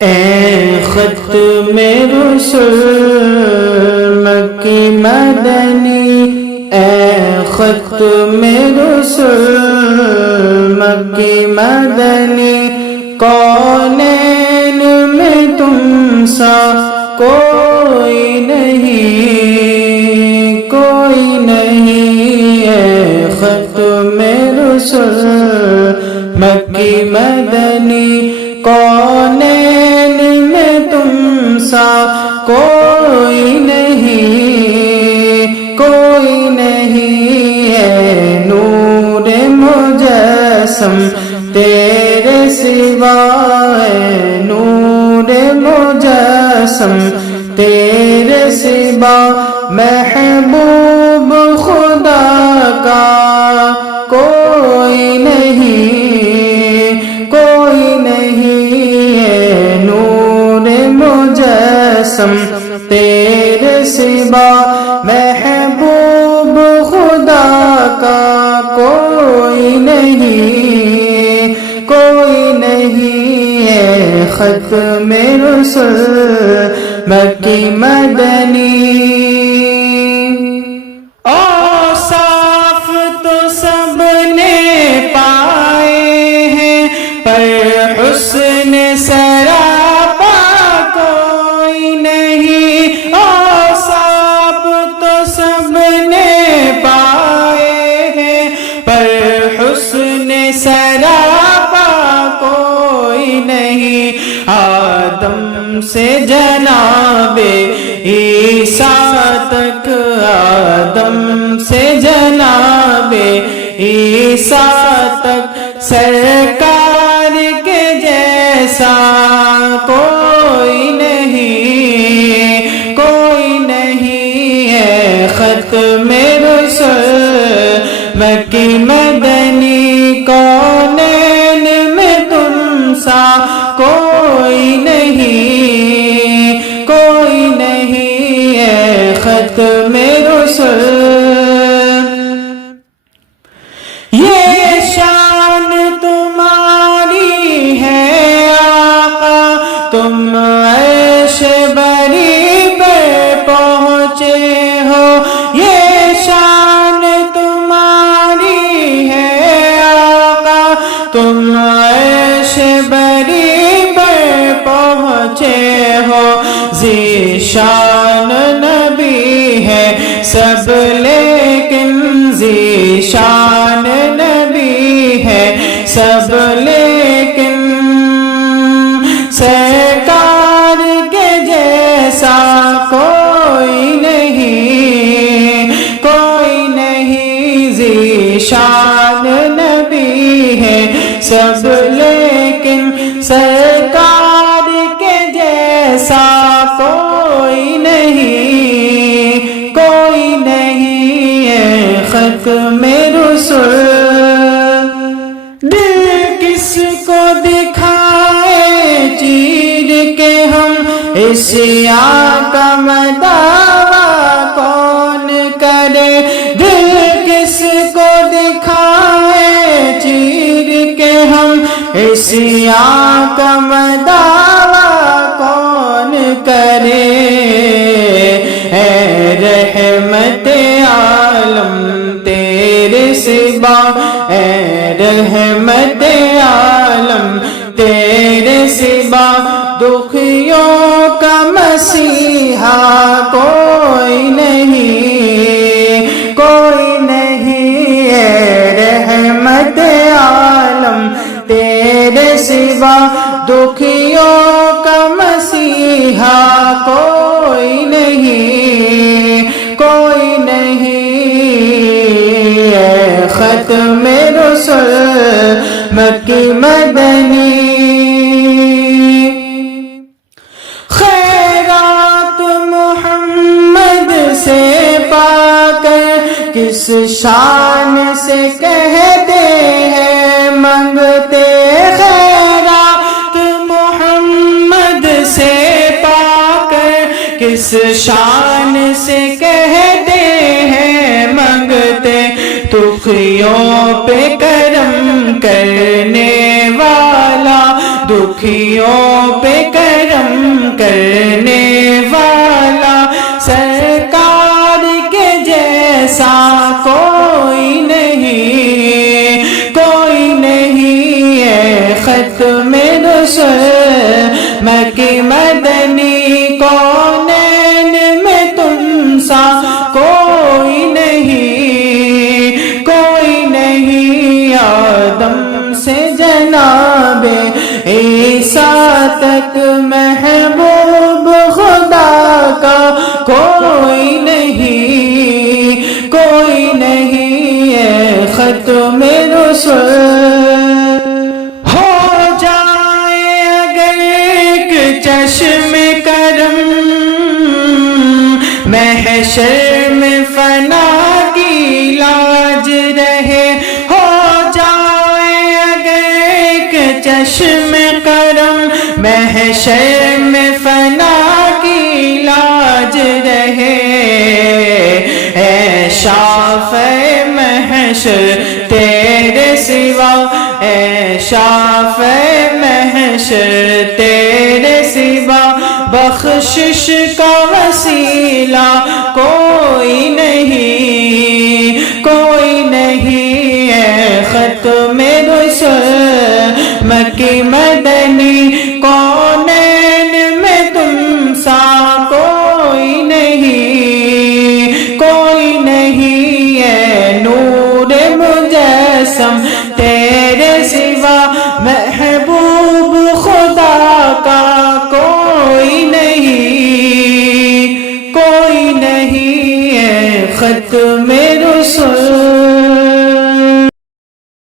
اے ختم رسول مکی مدنی، اے ختم رسول مکی مدنی، کونین میں تم سا کوئی نہیں، کوئی نہیں، اے ختم رسول مکی مدنی، کونین میں تم سا کوئی نہیں، کوئی نہیں، ہے نور مجسم تیرے سوا، ہے نور مجسم تیرے سوا، محبوب خدا کا کوئی نہیں، کوئی نہیں، ہے نور مجسم تیرے سوا، محبوب خدا کا کوئی نہیں، کوئی نہیں، ہے ختم رسول مکی مدنی۔ اوصاف تو سب نے پائے ہیں، پر حسن سراپا کوئی نہیں، اوصاف تو سب نے پائے ہیں، پر حسن سراپا کوئی نہیں، آدم سے جناب عیسیٰ تک، آدم سے جناب عیسیٰ تک، سرکار کے جیسا کوئی نہیں، کوئی نہیں، ہے ختم رسول مکی مدنی، کونین میں تم سا کوئی نہیں، کوئی نہیں، ہے ختم رسول۔ یہ شان تمہاری ہے آقا، تم عرش بری پر پہنچے ہو، یہ شان تمہاری ہے آقا، تم عرش بری پر پہنچے ہو، ذیشان نبی ہے سب لیکن، ذیشان نبی ہے سب لیکن، سرکار کے جیسا کوئی نہیں، کوئی نہیں، ذیشان نبی ہے سب لیکن، سرکار کے جیسا کوئی نہیں، کوئی نہیں، ہے ختم رسول۔ دل کس کو دکھائے چیر کے ہم، اس کا مداوا کون کرے، دل کس کو دکھائے چیر کے ہم، اس کا مداوا کون کرے، اے رحمت عالم تیرے سوا، اے رحمت عالم تیرے سوا، دکھیوں کا مسیحا کوئی نہیں، کوئی نہیں، اے رحمت عالم تیرے سوا، دکھیوں کا مسیحا کوئی نہیں، کوئی نہیں، اے ختم رسول مکی مدنی۔ خیرات محمد سے پا کر کس شان سے کہتے ہیں منگتے، خیرات محمد سے پا کر کس شان سے کہتے ہیں منگتے، تخیوں پہ کرم کرنے والا، دکھ دکھیوں پہ کرم کرنے والا، سرکار کے جیسا کوئی نہیں، کوئی نہیں ہے ختم رسل مکی مدنی، کونین میں تم سا کوئی نہیں، کوئی نہیں، آدم سے جناب عیسیٰ تک محبوب خدا کا کوئی نہیں، کوئی نہیں ہے ختم رسل۔ ہو جائے اگر ایک چشم کرم محشر میں فنا کی لاج رہے، ہو جائے اگر ایک چشم کرم محشر میں فنا کی لاج رہے، اے شافع محشر تیرے سوا، اے شافع محشر تیرے سوا بخشش کا وسیلہ کوئی نہیں، کوئی نہیں ہے ختم رسل مکی مدنی، کونین میں تم سا کوئی نہیں، کوئی نہیں ہے نور مجسم تیرے سوا، محبوب خدا کا کوئی نہیں، کوئی نہیں ہے ختم